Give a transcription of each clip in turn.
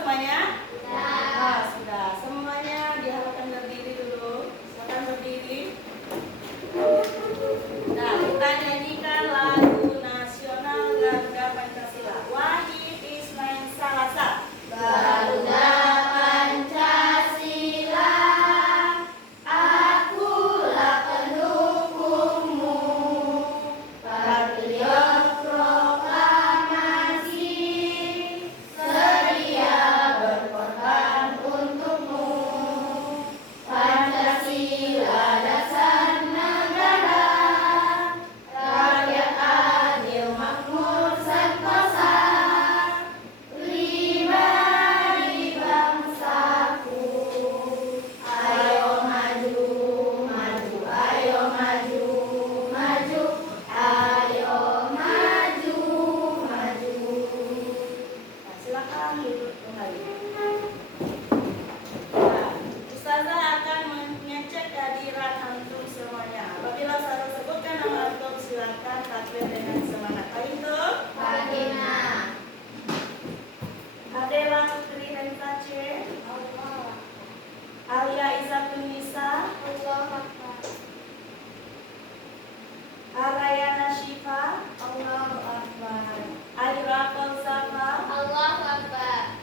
semuanya? Nah, sudah. Semuanya diharapkan berdiri dulu. Silakan berdiri. Nah, kita nyanyikan lagu nasional Garuda Pancasila. Wahid Ismail Salasa. Garuda Pancasila, akulah pendukungmu, patriot proklamasi, sedia berkorban untukmu. Pancasila dasar negara, rakyat adil makmur sentosa, pribadi bangsaku. Ayo maju, maju, ayo maju, maju, ayo maju, maju. Nah, silakan duduk kembali. Nah, Ustazah akan mengecek kehadiran antum semuanya. Apabila saya sebutkan nama antum, silakan takbir dengan semangat. Baik itu. Fadina, Adela Putri Rensace, Allah, Alia Izatun Nisa, Allah Akbar, Arayana Syifa, Allah Akbar, Aira Falsafa, Allah Akbar,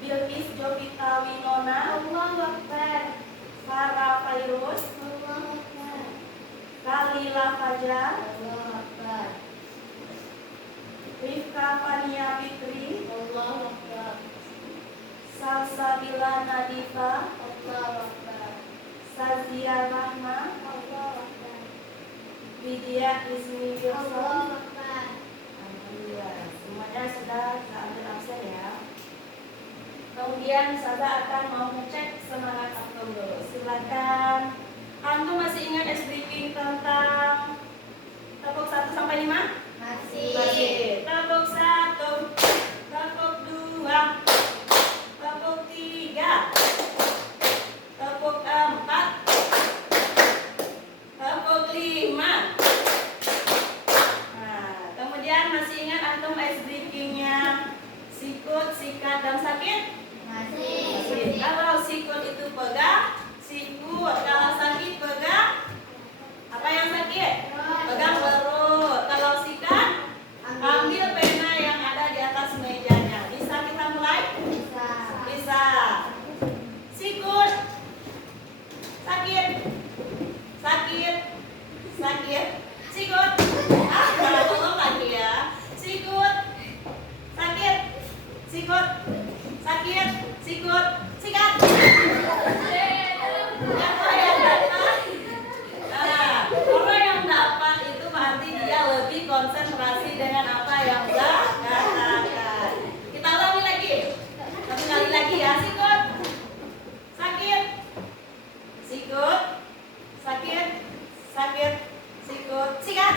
Bilqis Jovita Winona, Allah Akbar, Farah Fairuz, Allah Akbar, Kalila Fajar, Allah Akbar, Rifka Fania Fitri, Allah Akbar, Salsabila Nadifa, Allah Akbar, Sazia Rahma, Allah Akbar, Widya Ismi Allah Wilson. Akbar. Alhamdulillah, semuanya sudah ambil absen ya. Kemudian saya akan mau ngecek semangat antum dulu. Silakan. Antum masih ingat S briefing tentang tepuk 1 sampai 5? Masih. Tepuk 1, tepuk 2, tepuk 3, tepuk 4, tepuk 5. Nah, kemudian masih ingat antum ice briefingnya sikut, sikat, dan sakit? Masih. Kalau sikut itu pegang, sikut. Kalau sakit pegang. Apa yang sakit? Pegang perut. Kalau sikat, ambil pena yang ada di atas mejanya. Bisa kita mulai? Bisa. Bisa. Sikut. Sakit. Sakit. Sakit. Sikut. Tolong lagi ya. Sikut. Sakit. Sikut. Sakit. Sikut. Sikat. Siapa yang dapat? Nah, orang yang dapat itu berarti dia lebih konsentrasi dengan apa yang dia katakan. Kita ulangi lagi. Satu kali lagi ya. Sikut. Sakit. Sikut. Sakit. Sakit. Sikut. Sikat.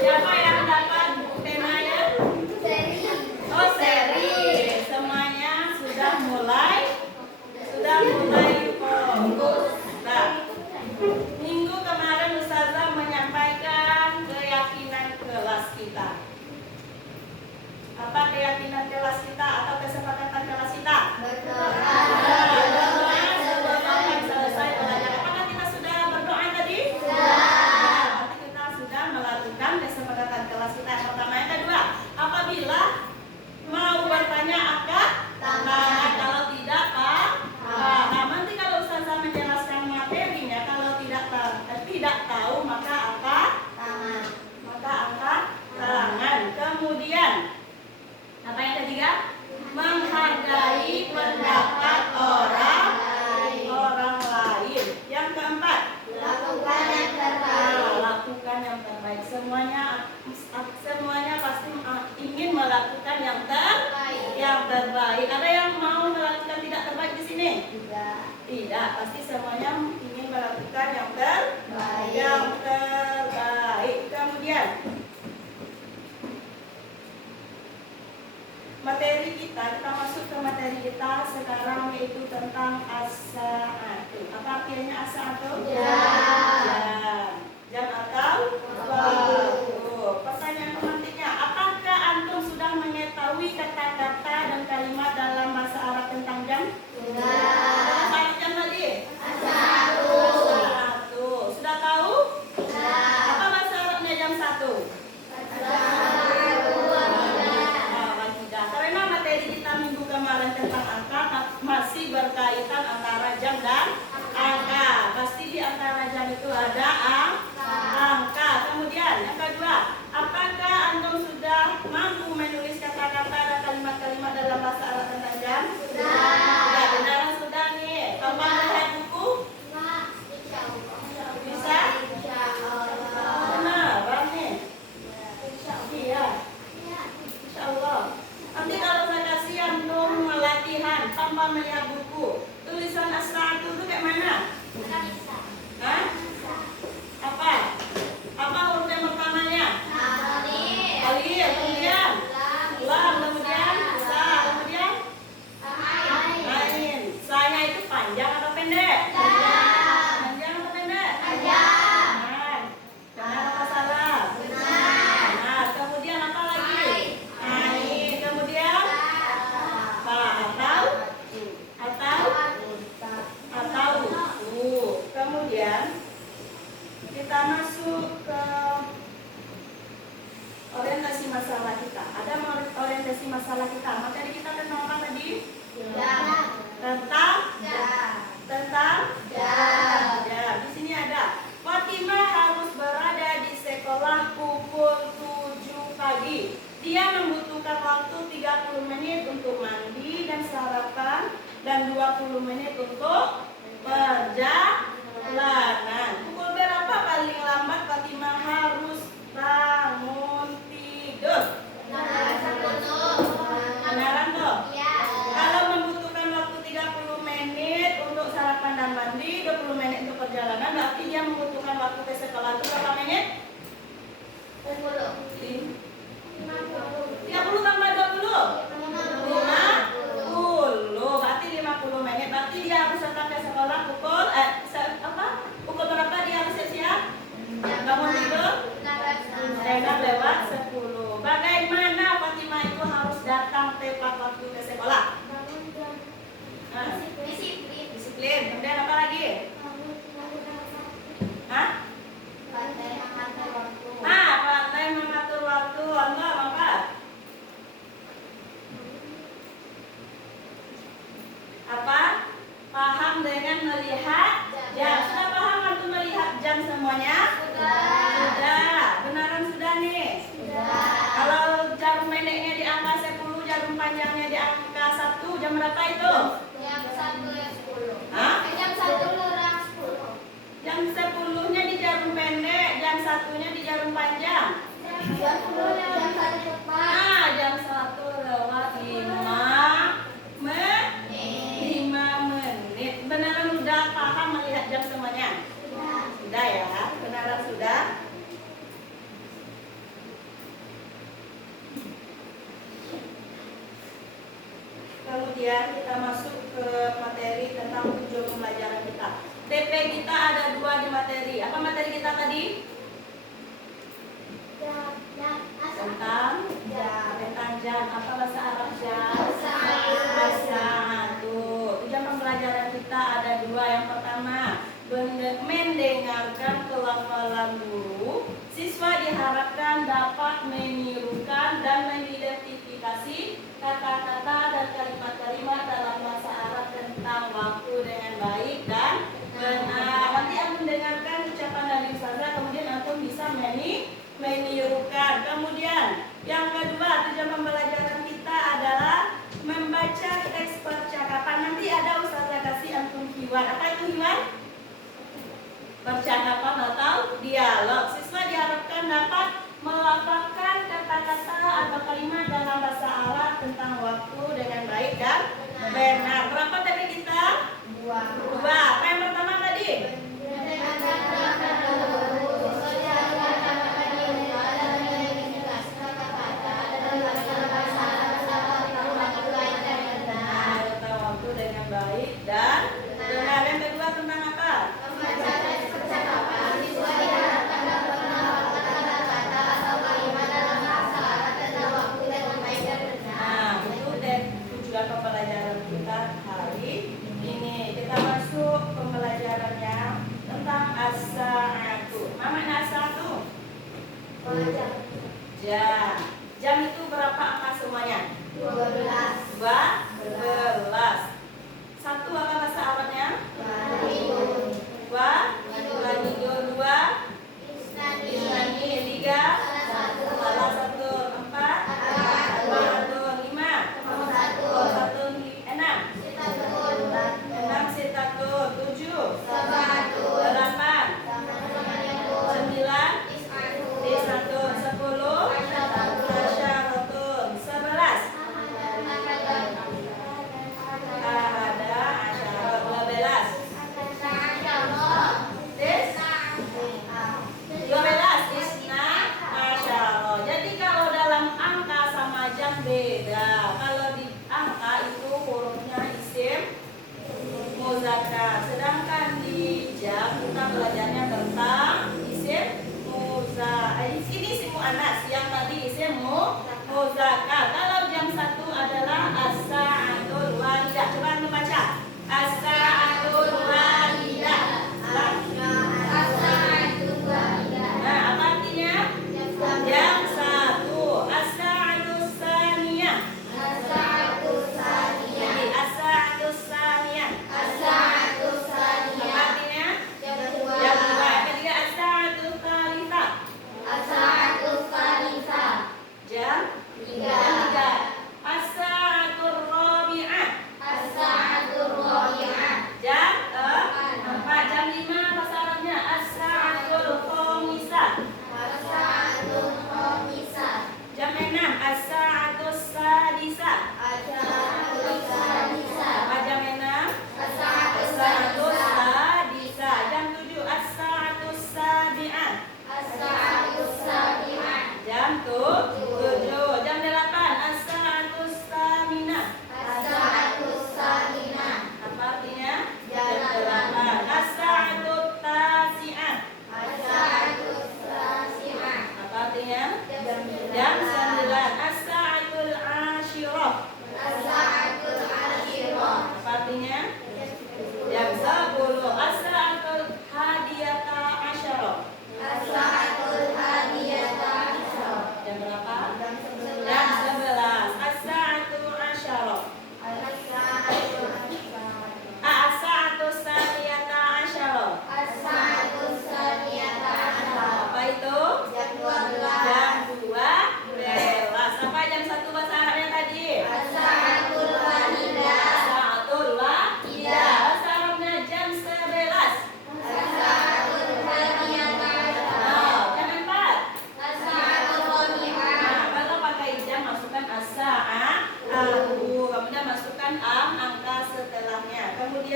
Siapa yang dapat penanya? Seri. Oh, seri. Semuanya sudah mulai fokus. Nah, minggu kemarin Ustazah menyampaikan keyakinan kelas kita. Apa keyakinan kelas kita atau kesepakatan kelas kita? Berdoa. Berdoa sebelum akan selesai belajar. Apakah kita sudah berdoa tadi? Sudah. Berarti kita sudah melakukan kesepakatan kelas kita yang pertama. Yang kedua, apabila mau bertanya angkat tangan, kalau tidak Pak. Nah, nanti kalau Ustazah menjelaskan materinya, kalau tidak tahu maka angkat tangan. Kemudian apa yang ketiga? Menghargai pendapat orang lain. Yang keempat, Lakukan yang terbaik. lakukan yang terbaik. Semuanya pasti ingin melakukan yang terbaik. Ada yang mau melakukan tidak terbaik di sini? Tidak, pasti semuanya ingin melakukan yang terbaik. Kemudian materi kita masuk ke materi kita sekarang, yaitu tentang as-sa'atu. Apa artinya as-sa'atu? Jam atau waktu. Pertanyaan pemantiknya, apakah antum sudah mengetahui kata-kata pelajaran tentang angka masih berkaitan antara jam dan angka. Pasti di antara jam itu ada angka. Kemudian yang kedua, apakah antum sudah mampu menulis kata-kata dan kalimat-kalimat dalam bahasa Arab tentang jam? Sudah, benar sudah nih. Tanpa melihat buku? Bisa? Benar, nih. Iya. Insya Allah. Nanti kalau saya kasih antum latihan tanpa melihat buku, tulisan as-sa'atu itu kayak mana? Hah? Apa? Apa huruf yang pertamanya? Alif, kemudian lam, kemudian sa, kemudian ain. Saya itu panjang atau pendek? Panjang atau pendek? Benar. Benar apa salah? Benar. Kemudian apa lagi? Ain. Kemudian pa atau kemudian kita masuk ke orientasi masalah kita. Ada orientasi masalah kita. Materi kita tentang apa tadi? Tentang jam. Di sini ada Fatimah harus berada di sekolah pukul 7 pagi. Dia membutuhkan waktu 30 menit untuk mandi dan sarapan dan 20 menit untuk perjalanan. Pukul berapa paling lambat Fatimah harus bangun tidur? Benaran toh? Kalau membutuhkan waktu 30 menit untuk sarapan dan mandi, 20 menit untuk perjalanan, berarti dia membutuhkan waktu ke sekolah itu berapa menit? 30 tambah 20? 50. Berarti 50 menit. Berarti dia harus datang ke sekolah pukul pukul berapa dia harus siap? Bangun tidur? Setengah lewat 10. Bagaimana Fatimah itu harus datang tepat waktu ke sekolah? Disiplin. Kemudian apa lagi? Hah? Pandai mengatur waktu. Allah apa? Apa? Paham dengan melihat jam. Sudah paham antum melihat jam semuanya? Sudah. Benaran sudah nih? Kalau jarum pendeknya di angka 10, jarum panjangnya di angka 1, jam berapa itu? Hah? Jam 10-nya di jarum pendek, jam 1-nya di jarum panjang. Jam 1 lewat 5 menit. Benaran sudah paham melihat jam semuanya? Sudah ya? Benaran sudah? Kemudian kita masuk ke materi tentang tujuan pembelajaran kita. TP kita ada 2 di materi. Apa materi kita tadi? Tentang jam. Apa bahasa Arab jam? Tujuan pembelajaran kita ada 2. Yang pertama, mendengarkan pelafalan guru. Siswa diharapkan dapat menirukan dan mengidentifikasi kata-kata dan kalimat-kalimat dalam bahasa Arab tentang waktu dengan baik dan benar. Nanti antum dengarkan ucapan dari ustazah, kemudian antum bisa menirukan. Kemudian yang kedua, tujuan pembelajaran kita adalah membaca teks percakapan. Nanti ada ustazah kasih antum hiwar. Apa itu hiwar? Percakapan atau dialog. Siswa diharapkan dapat melafalkan kata-kata atau kalimat dalam bahasa Arab tentang waktu dengan baik dan benar. Berapa tadi kita? 2. Apa yang pertama tadi? Tentang waktu dengan baik dan benar. Yang kedua tentang apa? Pembelajaran kita hari ini. Kita masuk pembelajarannya tentang as-sa'atu. Apa makna as-sa'atu? Jam. Jam itu berapa angka semuanya? 12.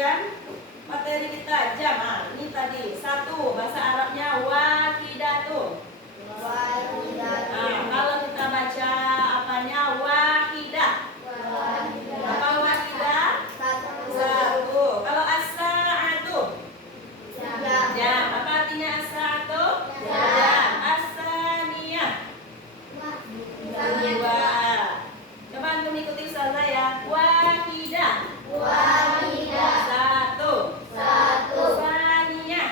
Kemudian materi kita jam. Nah, ini tadi satu bahasa Arabnya wahidatun. Nah, kalau kita baca apanya wahidah. Apa wahidah? Satu. Kalau as-sa'atu? Jam. Apa artinya as-sa'atu? Jam. As-saniyah? Dua. Coba antum ikuti ustazah ya. Wahidah. Satu. Saniyah.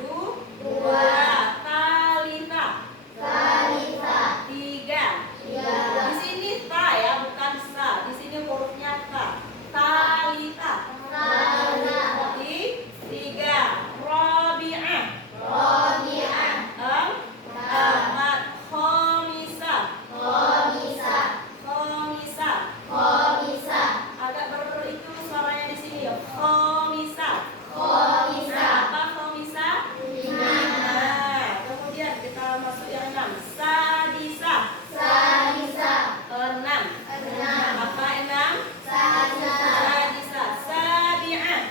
Dua. Talita. Tiga. Di sini ta ya, bukan sa. Di sini hurufnya ta. Talita. Tiga. Rabi'ah. Empat. Khomisah. Agak itu suaranya di sini ya. Khomisah. Apa khomisah? Nah, kemudian kita masuk yang 6. Sadisah. 6. Apa 6? Sadisah. Sabi'ah.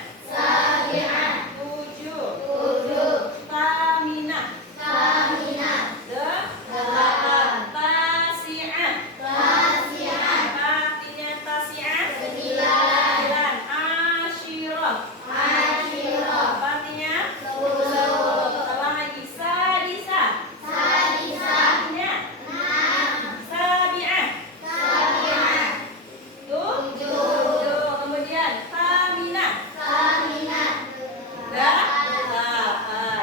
7. Taminah. 8. Tasi'ah. Apa artinya tasi'ah? 9. Asyirah. Apa artinya? 10. Tambah lagi. Sadisah. Artinya? Sabi'ah. 7. Kemudian taminah.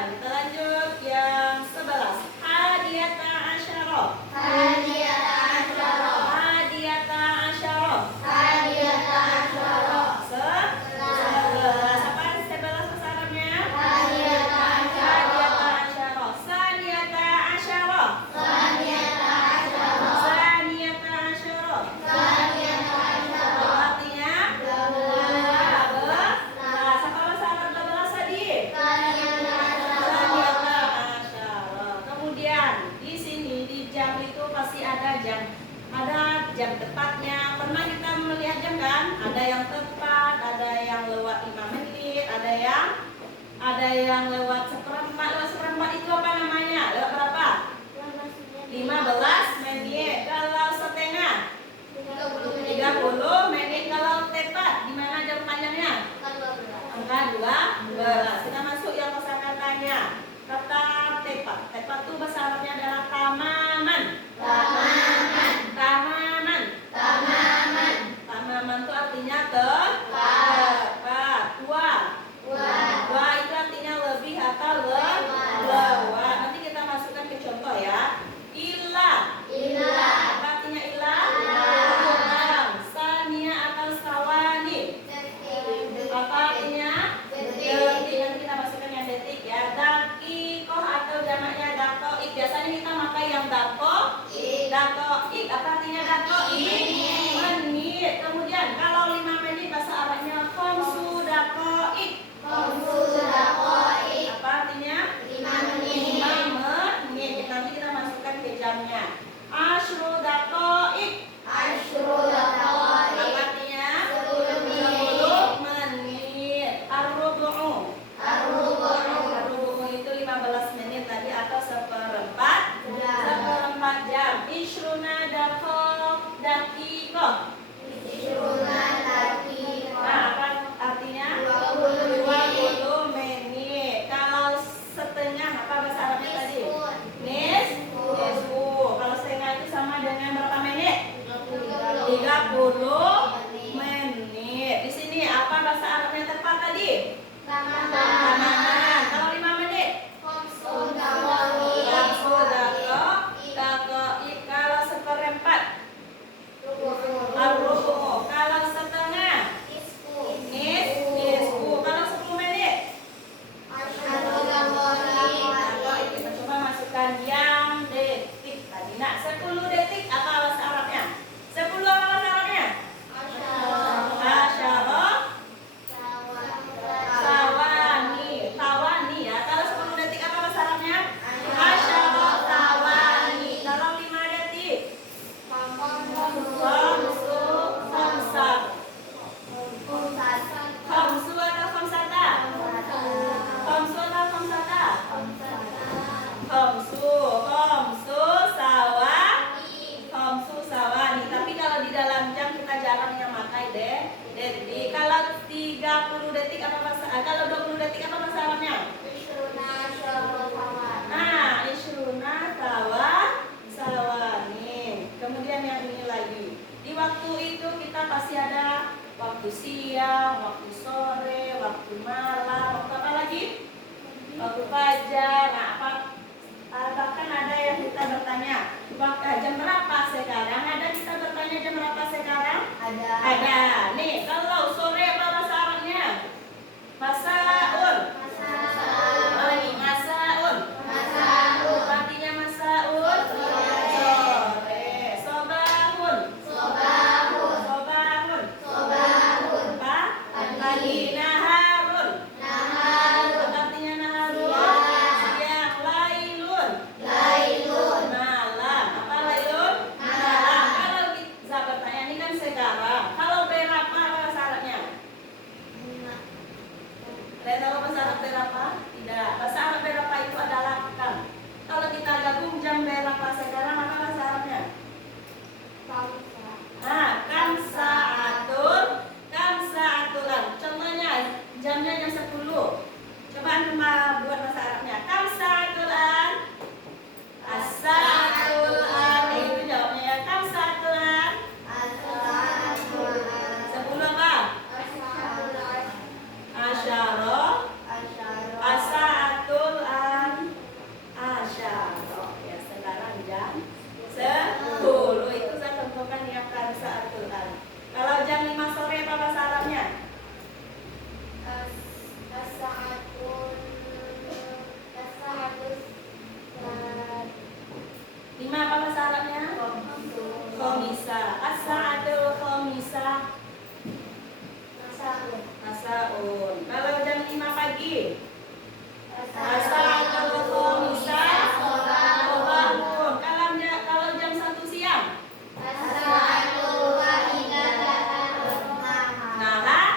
Kita lanjut yang 11. Hadiyata asyarah. Apa 11 bahasa Arabnya? Hadiyata asyarah. Saniyata asyarah. Artinya? 12. Apa bahasa Arab 12 tadi? Saniyata asyarah. Kemudian di sini di jam itu pasti ada jam tepatnya. Pernah kita melihat jam kan? Ada yang tepat, ada yang lewat 5 menit, ada yang lewat seperempat. Lewat seperempat itu apa namanya? Lewat berapa? 15 menit. Kalau setengah 30 menit. Kalau tepat gimana jam panjangnya? Angka 12. Kita masuk yang kosakatanya. Kata tepat. Tepat itu bahasa Arabnya adalah tamaman. Tamaman itu artinya tepat. Wa itu artinya lebih atau lewat. Nanti kita masukkan ke contoh ya. Illa. Apa artinya illa? Kurang. Sania atau sawani. Apa artinya? Detik. Nanti kita masukkan yang detik ya. Dakikoh atau jamaknya dakoik. Biasanya kita pakai yang detik. Kalau 30 detik apa bahasa? Kalau 20 detik apa bahasa Arabnya? Nah, isruna sawanin. Kemudian yang ini lagi. Di waktu itu kita pasti ada waktu siang, waktu sore, waktu malam, waktu apa lagi? Waktu fajar. Nah, bahkan ada yang kita bertanya, jam berapa sekarang? Ada kita bertanya jam berapa sekarang? Ada. Nih, kalau sore apa bahasa Arabnya? Masaun. Lagi masaun. Artinya masaun. Sore. Sobahun. Pagi. Naharun. Artinya naharun. Siang. Lailun. Malam. Apa lailun? Malam. Kalau kita bertanya ini kan sekarang. Kalau berapa bahasa Arabnya? Kalian tahu bahasa Arab berapa? Tidak. Bahasa Arab berapa itu adalah kan. Kalau kita gabung jam berapa sekarang apa bahasa Arabnya? Kan saatulan. Contohnya jamnya jam 10. Coba antum buat bahasa Arabnya. Kam saatulan. As-saatulan. Itu jawabnya ya. Kam saatulan. 10 apa? Asyara. As-saatul asyara. Ya, sekarang jam 10. Itu saya contohkan yang kan saatul Kalau jam 5 sore apa bahasa Arabnya? 5 apa bahasa Arabnya? Khomisa. As-saatul khomisa. Masaun. Kalau jam 5 pagi? As-saatul khomisa. Sobahun. Kalau jam 1 siang?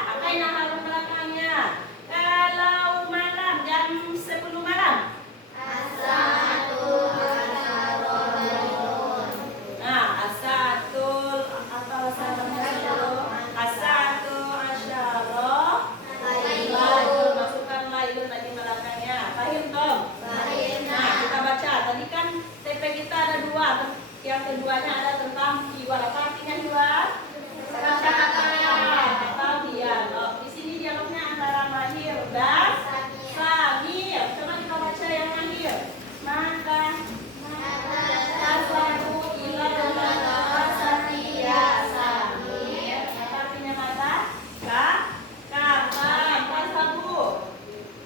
Pakai naharun belakangnya. Kalau malam jam 10 malam? As-saatul apa bahasa Arabnya? As-saatul asyara. Lailun. Masukkan lailun lagi belakangnya. Paham Tom? Nah, kita baca. Tadi kan TP kita ada 2. Yang keduanya ada tentang hiwar. Apa artinya hiwar? Percakapan atau dialog. Di sini dialognya antara Mahir dan Samir. Coba kita baca yang Mahir. Maka tasabu ila madrasati ya Samir. Apa artinya mata? Kapan tasabu?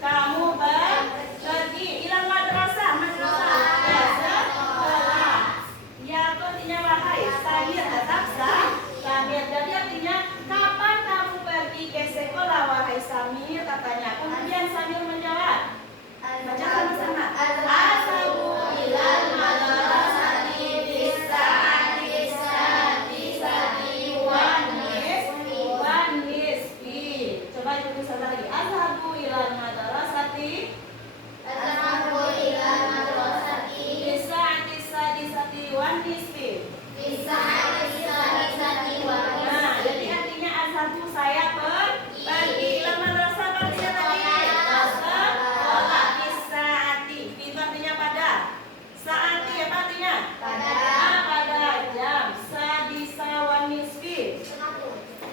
Kamu pergi ila madrasah. Ya, sekolah. Ya, itu artinya wahai Samir tetap Samir. Jadi artinya kapan kamu pergi ke sekolah wahai Samir, katanya. Kemudian Samir menjawab. Baca sama-sama. Asabu ilal madrasati bisa'ati sadisati wan nisfi. Coba ikuti sama lagi. Asabu ilal madrasati bisa'ati sadisati wan nisfi. Nah, jadi artinya asabu saya pergi ila madrasah artinya tadi sekolah. Bisaati itu artinya pada. Saati apa artinya? Pada jam. Sadisa wan nisfi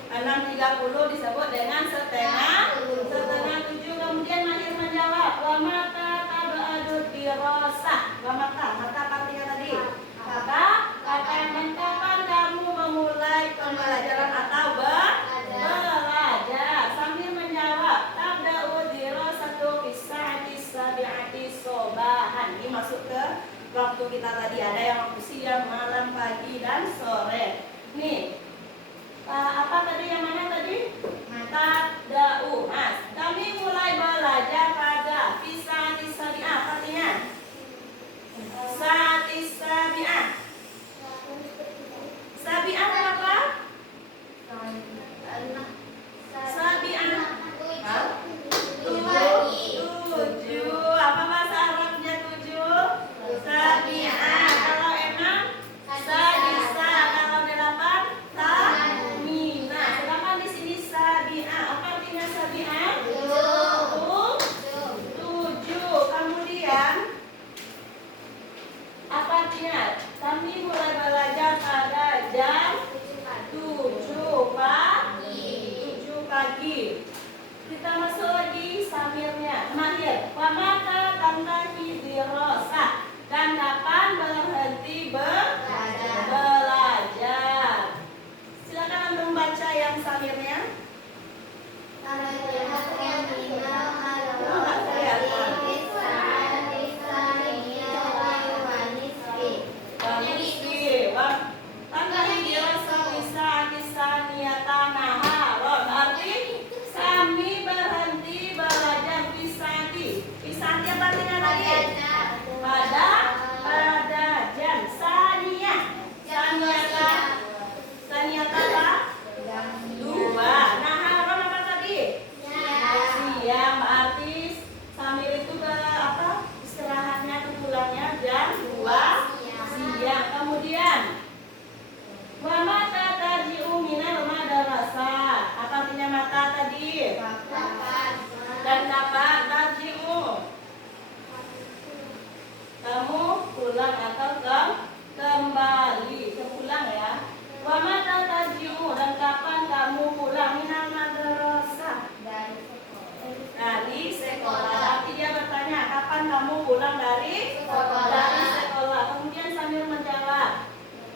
6.30 disebut dengan setengah 7. Kemudian Mahir menjawab, wa mata tabadud dirasah. Wa mata artinya tadi. Kapan kamu memulai pembelajaran atau belajar? Sambil menjawab, tabda'u dirasatu fisa'ati sabi'ati sobahan. Ini masuk ke waktu kita tadi. Ada yang waktu siang, malam, pagi, dan sore. Nih, apa tadi yang mana tadi? Tabda'u. Kami mulai belajar pada fisa'ati sabi'ah. Artinya sa'ati sabi'ah. Sabi'ah apa? Sabi'ah. Tujuh. Apa bahasa Arabnya 7? Sabi'ah. Kalau 6 sadisa. Kalau 8 tamina. Sedangkan lagi. Kita masuk lagi samirnya. Mahir. Wa mata tantahi dirasa. Dan kapan berhenti belajar? Silakan antum baca yang samirnya. Dan kapan tarji'u? Kamu pulang atau kembali? Pulang ya. Wa mata tarji'u, dan kapan kamu pulang? Minal madrasah, dari sekolah. Tapi dia bertanya, kapan kamu pulang dari sekolah? Kemudian sambil menjawab,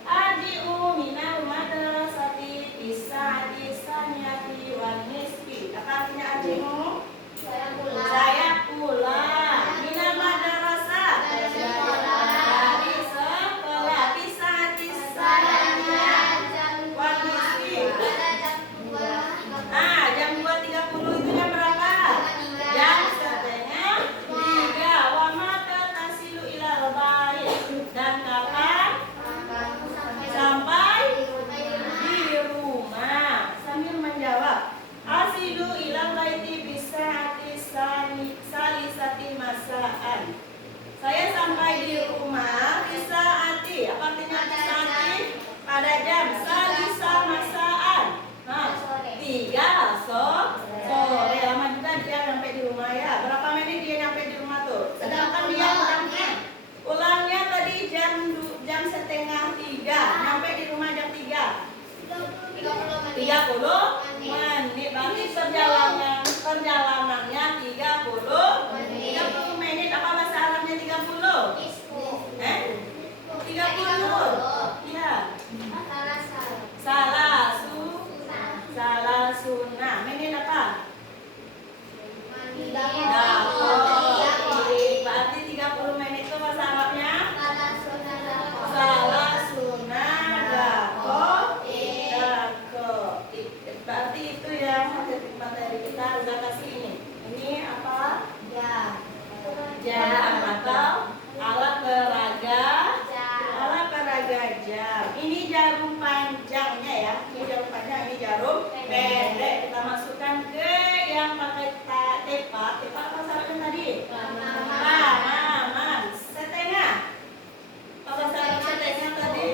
arji'u minal madrasati bisa'ati saniyati wan nisfi. Apa artinya arji'u? Saya pulang. Minal madrasah, dari sekolah. Bisa'ati saniyati wan nisfi. Jam 2.30 itu jam berapa? Jam setengah 3. Wa mata tasilu ilal bait, dan kapan sampai di rumah? Sambil menjawab, asilu ilal baiti bisa'ati salisati masaan. Saya sampai di rumah bisa'ati. Apa artinya bisa'ati? Pada jam salisa masaan. 3 sore. Lama juga dia sampai di rumah ya. Berapa menit dia sampai di rumah tuh? Sedangkan dia pulangnya tadi jam setengah 3. Sampai di rumah jam 3. 30 menit. Berarti perjalanannya 30 menit. Apa bahasa Arabnya 30? 30. Iya. Salah sunnah. Menit apa? Berarti 30 menit itu bahasa Arabnya salah sunnah dako. Berarti itu yang materi kita udah kasih ini. Ini apa? Jam atau alat peraga. Alat peraga jam. Ini jarum panjangnya ya. Ini jarum panjang, ini jarum pendek. Kita masukkan ke yang pakai tepat. Tepat apa sarannya tadi? Paman. Setengah. Apa saran setengah tadi?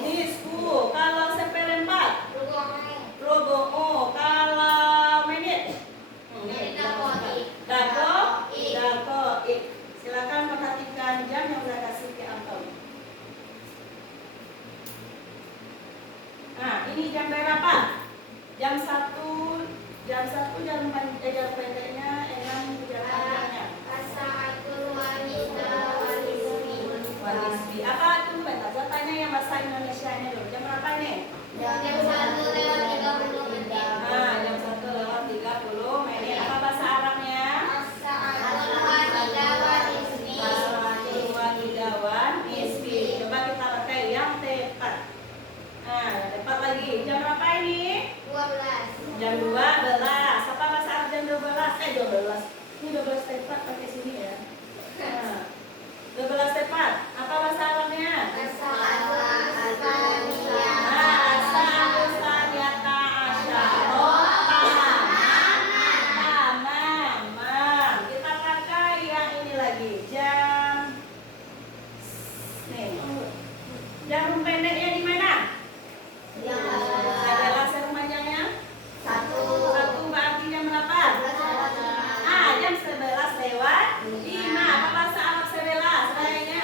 Nisfu. Kalau seperempat? Robo. Kalau menit? Dako. Silakan perhatikan jam yang sudah kasih ke antum. Nah, ini jam berapa? Jam 1 jarum pendeknya, 6 jarum panjangnya. Wanisbi. Apa itu? Bentar, saya tanya yang bahasa Indonesianya dulu. Jam berapa ini? Jam 1 lewat 30 menit. Jam 1 lewat 30 menit. Apa bahasa Arabnya? Nisbi. Coba kita pakai yang tepat. Tepat lagi. Jam berapa ini? 12. Jam 12. Apa bahasa Arab jam 12? 12. Ini 12 tepat pakai sini ya. 12 tepat. Apa bahasa Arabnya? Kita pakai yang ini lagi. Jarum pendeknya di mana? Adalah jarum panjangnya? 1 berarti jam berapa? Jam 11 lewat 5. Apa bahasa Arab 11? Sayangnya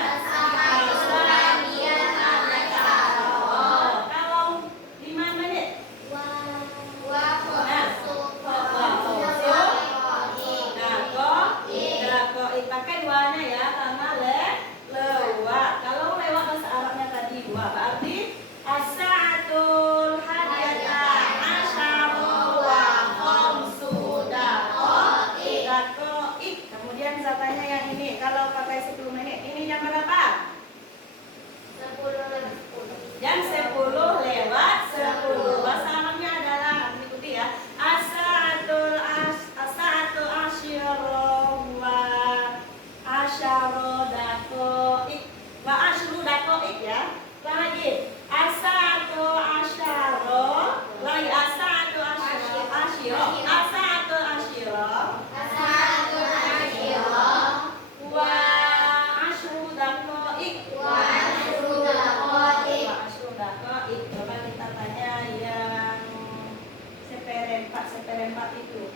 seperempat itu.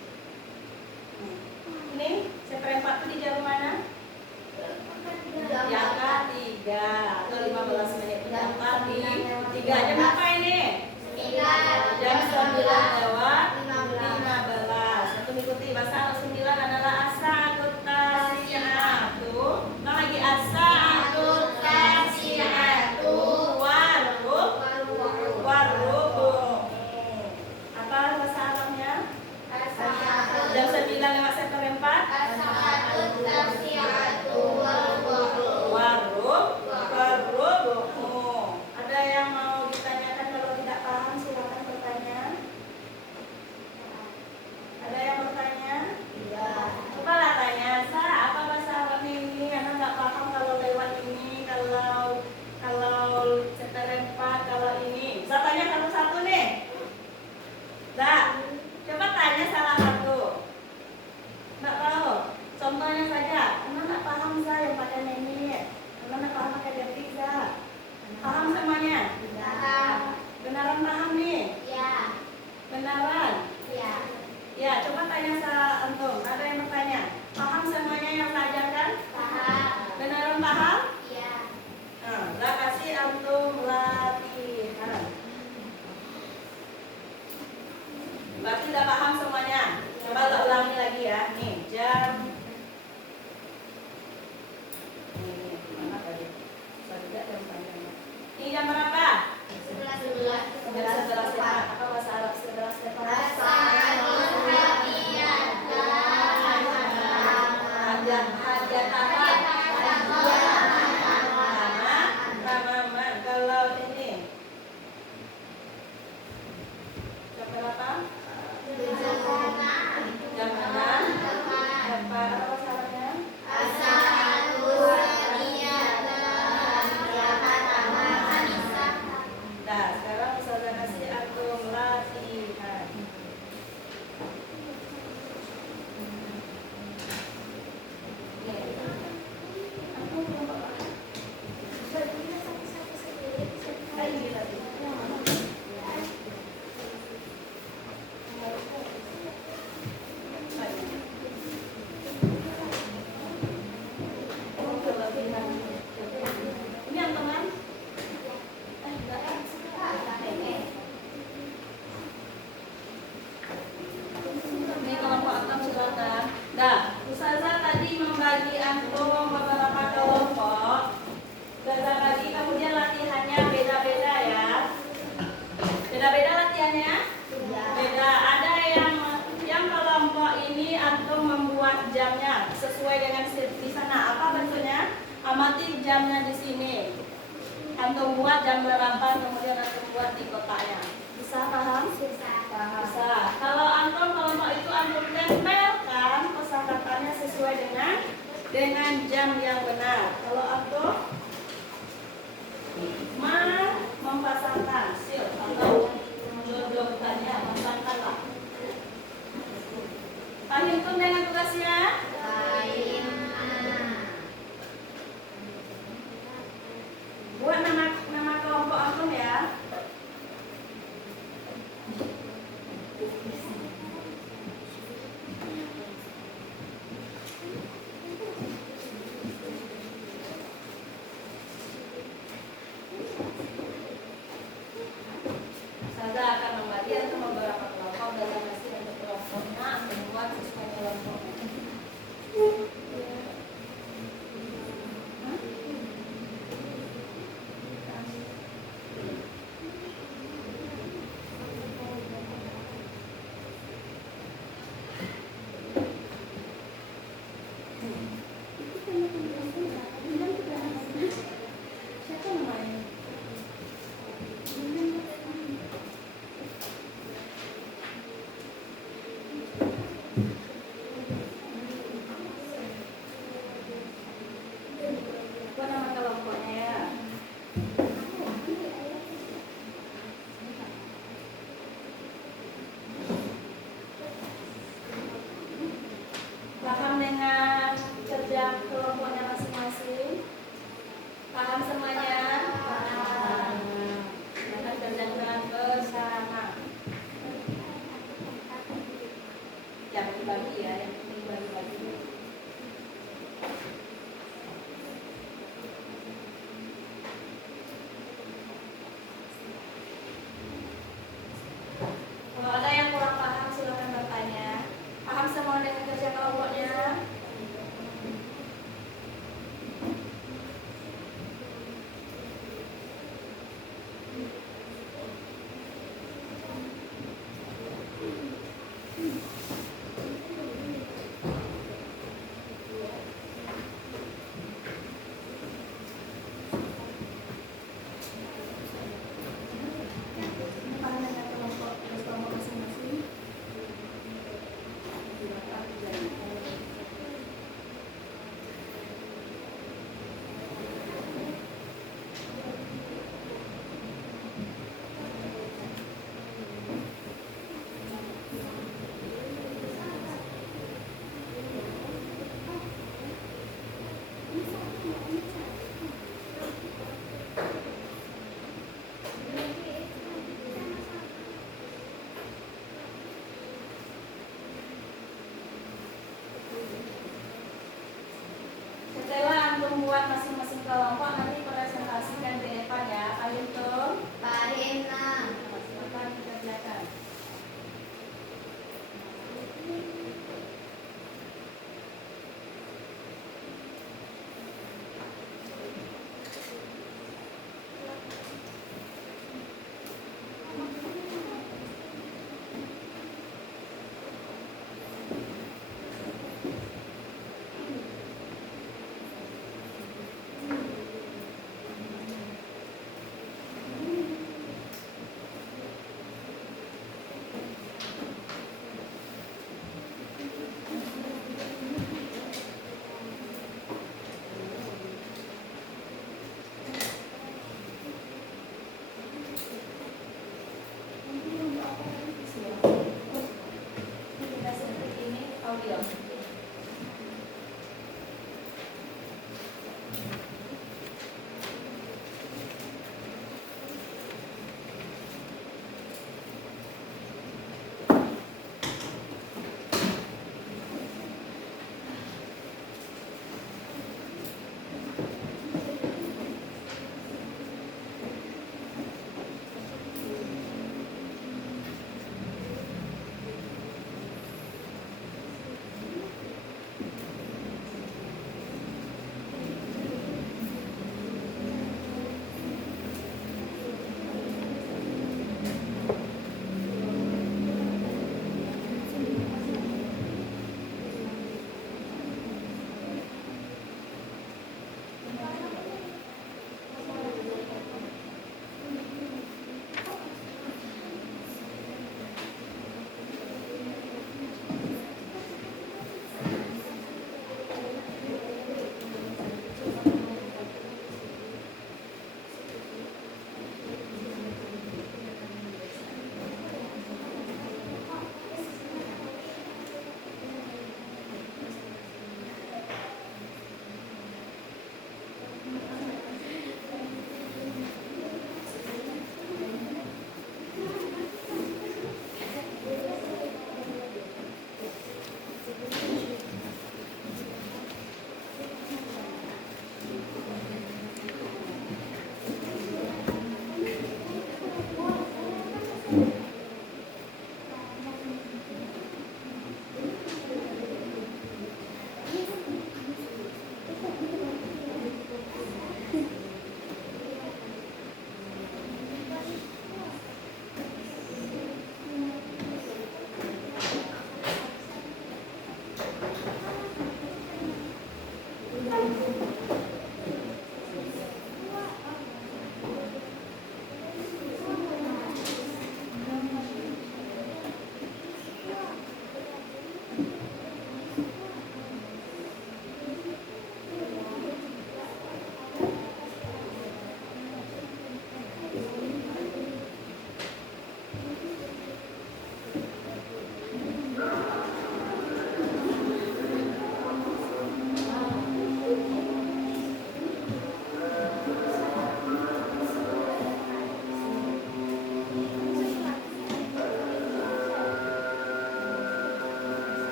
Ini seperempat itu di jam mana? Yang ketiga atau 15 menit pendapat di 3 jam apa ini? Jam 9 lewat 15. Untuk mengikuti bahasa Arab 9 adalah asa-atut tasi'atu. Ulang lagi asa-atut tasi'atu warubu. Apa bahasa Arabnya? Jam 9 lewat seperempat warubu. Ada yang mau ditanyakan? Kalau tidak paham silakan bertanya. Ada yang bertanya? Coba lah tanya, Sa, apa bahasa Arab ini? Karena nggak paham kalau lewat ini, kalau seperempat, kalau ini. Saya tanya satu-satu nih. Sa, coba tanya salah satu. Nggak tahu. Contohnya saja, karena nggak paham Sa yang pakai ini. Karena nggak paham pakai detik Sa. Paham semuanya? Beneran paham nih? Beneran? Ya, coba tanya salah antum. Ada yang bertanya? Paham semuanya yang saya ajarkan? Beneran paham? Nah, lah kasih antum latihan. Berarti udah paham semuanya. Coba kita ulangi lagi ya. Nih, jam. Ini mana tadi? Tidak jam panjang. Ini jam berapa? 11 tepat. Apa bahasa Arab 11 tepat? Hajat apa? Tamaman. Kalau ini jam berapa? Jam 6. Apa bahasa Arabnya? Nah, sekarang Ustazah kasih antum latihan. Ini yang teman? Ini kelompok antum silakan. Nah, Ustazah tadi membagi antum beberapa kelompok. Ustazah bagi kemudian latihannya beda-beda ya. Beda-beda latihannya? Beda. Ada yang kelompok ini antum membuat jamnya sesuai dengan di sana. Apa bentuknya? Amati jamnya di sini. Antum buat jam berapa, kemudian antum buat di kotaknya. Bisa paham? Bisa. Kalau antum kelompok itu antum tempelkan kosakatanya sesuai dengan jam yang benar. Kalau antum memasangkan sil atau menjodohkannya, pasangkanlah. Paham pun dengan tugasnya? Buat nama kelompok antum ya. Saya akan membagi untuk beberapa kelompok dan masih untuk kelompoknya membuat sesuai kelompoknya.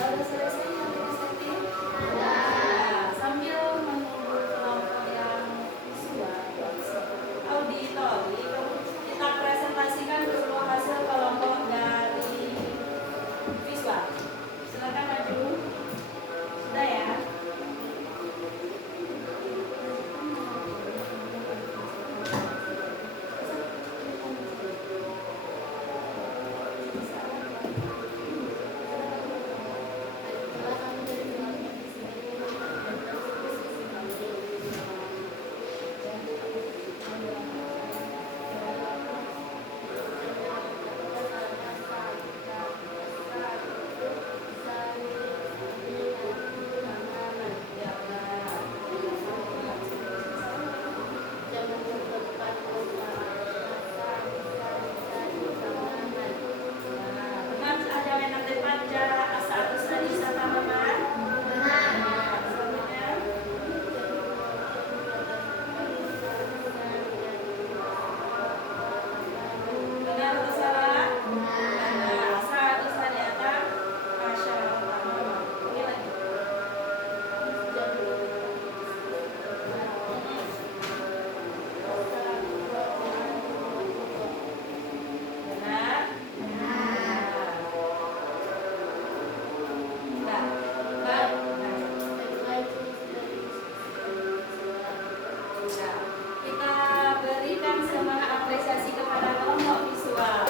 Udah selesai yang disetting? Nah, sambil menunggu kelompok yang visual, auditory, kita presentasikan dulu hasil kelompok dari visual. Silakan maju. Sudah ya? Benar ada menak depanca asa tadi sama mama. Selanjutnya. Benar atau salah? Benar. Asa tadi ada Masya Allah. Ini lagi. Benar. Nah, nah, kita berikan semangat apresiasi kepada kelompok visual.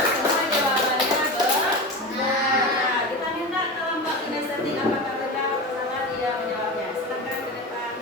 Semua jawabannya benar. Nah, kita minta kelompok kinestetik apakah benar atau salah dia menjawabnya. Silakan ke depan.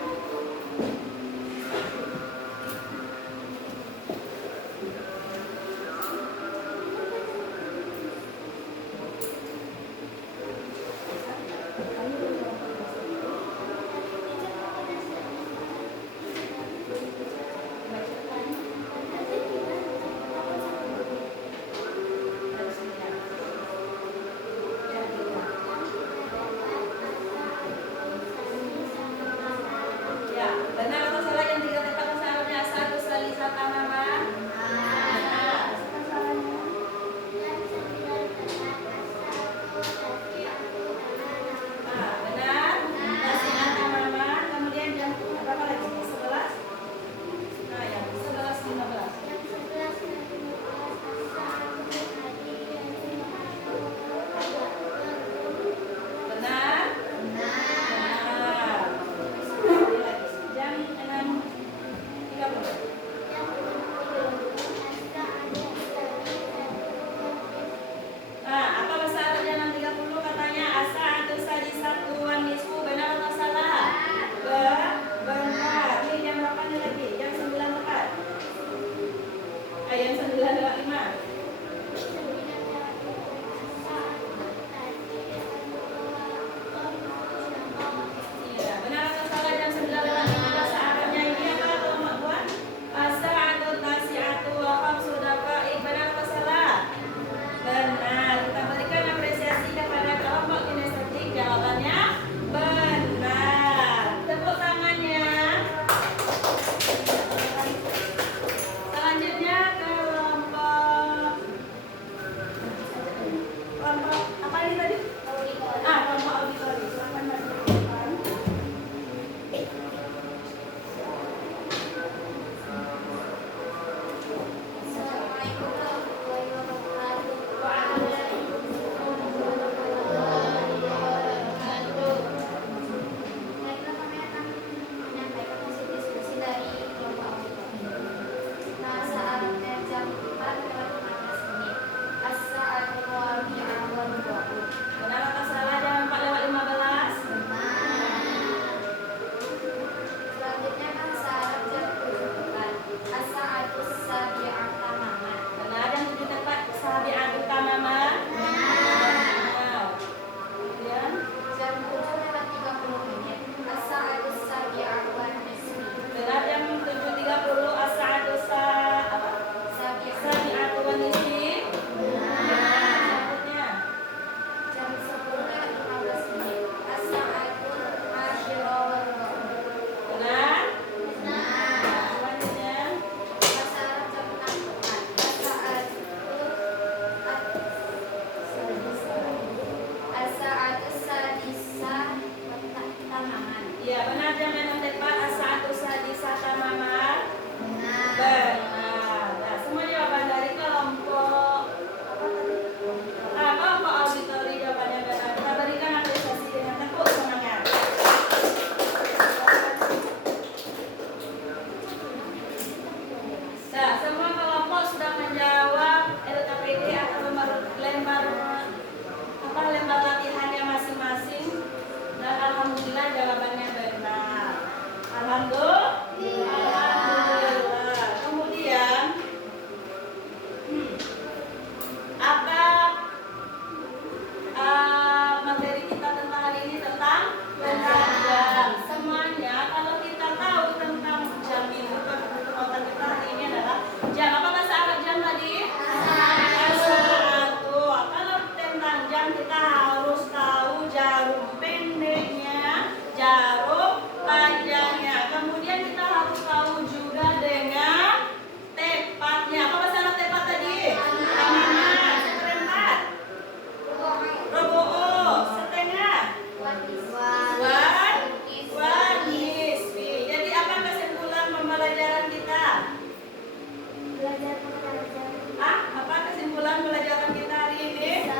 Apa kesimpulan pelajaran kita hari ini?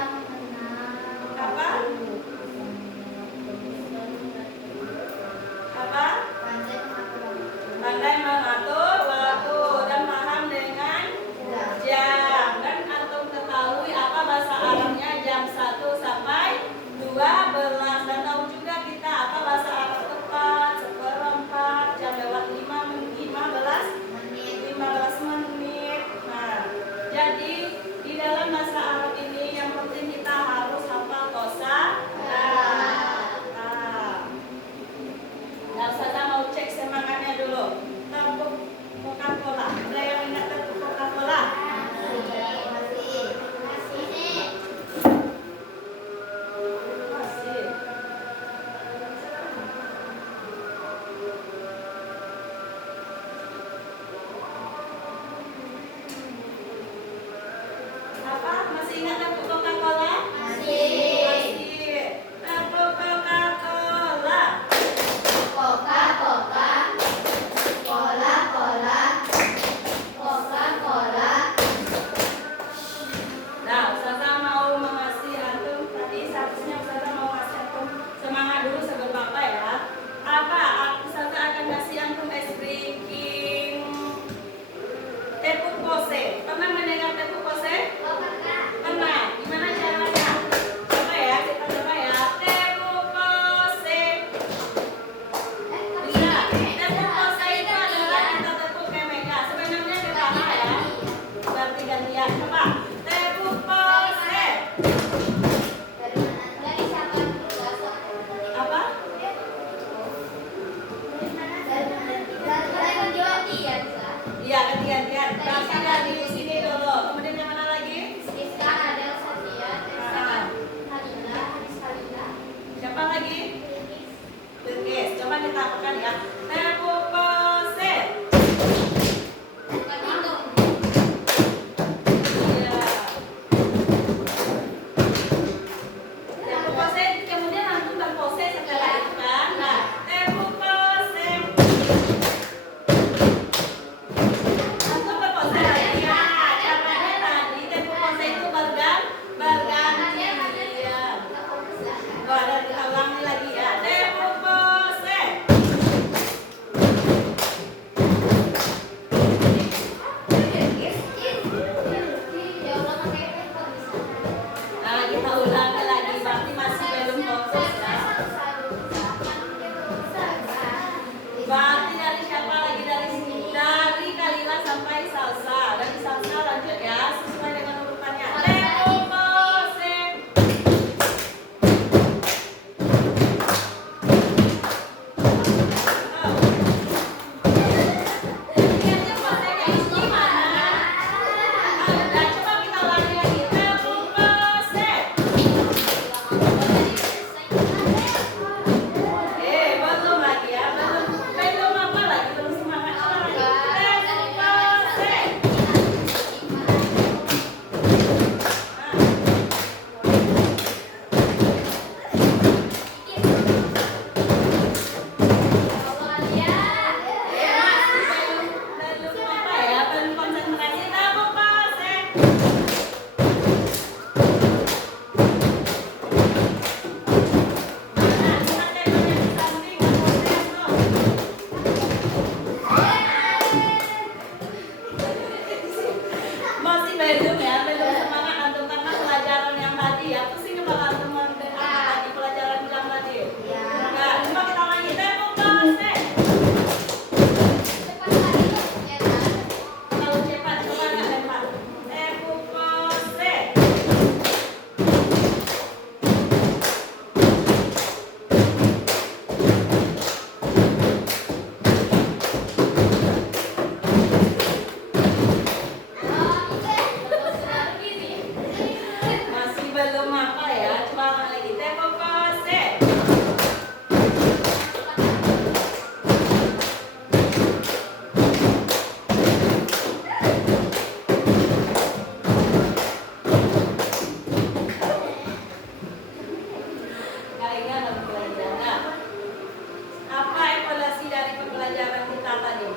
Apa? Apa? Pandai mengatur waktu dan paham dengan jam. Dan antum ketahui apa bahasa Arabnya jam 1 sampai 12. Dan tahu juga kita apa bahasa Arab tepat, seperempat, jam lewat 15 menit. Nah, jadi di dalam bahasa Arab ini yang penting kita harus hafal kosakata. Nah, saya mau cek semangatnya dulu. Tepuk Coca-Cola. Ada yang ingat tepuk Coca-Cola? Masih. Apa? Masih ingat tepuk Coca-Cola? Masih. Tepuk Coca-Cola. Nah, Ustazah mau mengasih antum tadi seharusnya Ustazah mau ngasih antum semangat dulu sebelum apa ya? Apa? Ustazah akan kasih antum ice breaking tepuk pose. Pernah mendengar tepuk pose? Pernah. Gimana caranya? Coba ya, kita coba ya. Tepuk pose. Bisa. Tepuk pose itu adalah kita tepuk kayak Mega. Sebenarnya ke bawah ya. Berarti gantian. Coba. Tepuk pose. Apa? Iya, gantian. Berarti dari sini dulu. Kemudian yang mana lagi? Siapa lagi? Bilkis. Coba kita lakukan ya. Tepuk pose. Iya. Tepuk pose. Kemudian antum berpose setelah itu kan. Nah, tepuk pose. Antum berpose lagi ya. Caranya tadi tepuk pose itu berganti. Iya. Wah, dan kita ulangi lagi ya. Tepuk pose. Nah, kita ulangi lagi. Berarti masih belum fokus ya. Berarti dari siapa lagi dari sini? Dari Kalila sampai Salsa. Dari Salsa lanjut ya, sesuai dengan urutannya. Tepuk pose. Lihatnya posenya itu gimana? Nah, coba kita ulangi lagi. Tepuk pose. Belum lagi ya, belum apa lagi, belum semangat lagi. Tepuk pose. Belum apa ya, belum konsentrasi. Tepuk pose. Nah, lihat temanya di samping, kemudian tuh. Masih belum ya, belum semangat antum karena pelajaran yang tadi ya. Pusing kepala antum mendengar tadi pelajaran yang tadi. Nah, coba kita ulangi. Tepuk pose. Kalau cepat coba nggak lempar. Tepuk pose. Masih belum apa ya? Coba ulang lagi. Tepuk pose. Nggak ingat apa pelajaran. Apa evaluasi dari pembelajaran kita tadi?